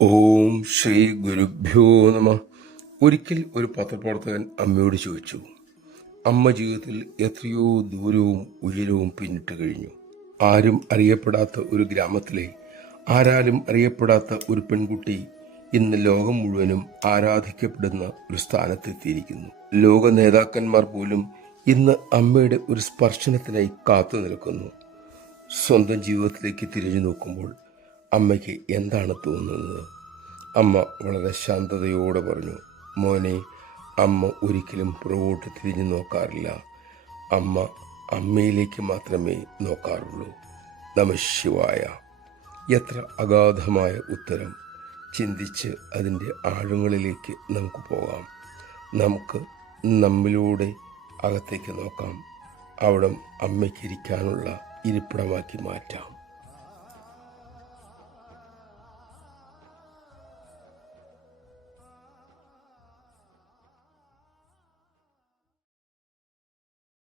ഓം ശ്രീ ഗുരുഭ്യോ നമ. ഒരിക്കൽ ഒരു പത്രപ്രവർത്തകൻ അമ്മയോട് ചോദിച്ചു, അമ്മ ജീവിതത്തിൽ എത്രയോ ദൂരവും ഉയരവും പിന്നിട്ട് കഴിഞ്ഞു. ആരും അറിയപ്പെടാത്ത ഒരു ഗ്രാമത്തിലെ ആരാലും അറിയപ്പെടാത്ത ഒരു പെൺകുട്ടി ഇന്ന് ലോകം മുഴുവനും ആരാധിക്കപ്പെടുന്ന ഒരു സ്ഥാനത്തെത്തിയിരിക്കുന്നു. ലോക നേതാക്കന്മാർ പോലും ഇന്ന് അമ്മയുടെ ഒരു സ്പർശനത്തിനായി കാത്തു നിൽക്കുന്നു. സ്വന്തം ജീവിതത്തിലേക്ക് തിരിഞ്ഞു നോക്കുമ്പോൾ അമ്മയ്ക്ക് എന്താണ് തോന്നുന്നത്? അമ്മ വളരെ ശാന്തതയോടെ പറഞ്ഞു, മോനെ, അമ്മ ഒരിക്കലും പുറകോട്ട് തിരിഞ്ഞു നോക്കാറില്ല. അമ്മ അമ്മയിലേക്ക് മാത്രമേ നോക്കാറുള്ളൂ. നമഃശിവായ. എത്ര അഗാധമായ ഉത്തരം! ചിന്തിച്ച് അതിൻ്റെ ആഴങ്ങളിലേക്ക് നമുക്ക് പോകാം. നമുക്ക് നമ്മിലൂടെ അകത്തേക്ക് നോക്കാം. അവിടം അമ്മയ്ക്കിരിക്കാനുള്ള ഇരിപ്പിടമാക്കി മാറ്റാം.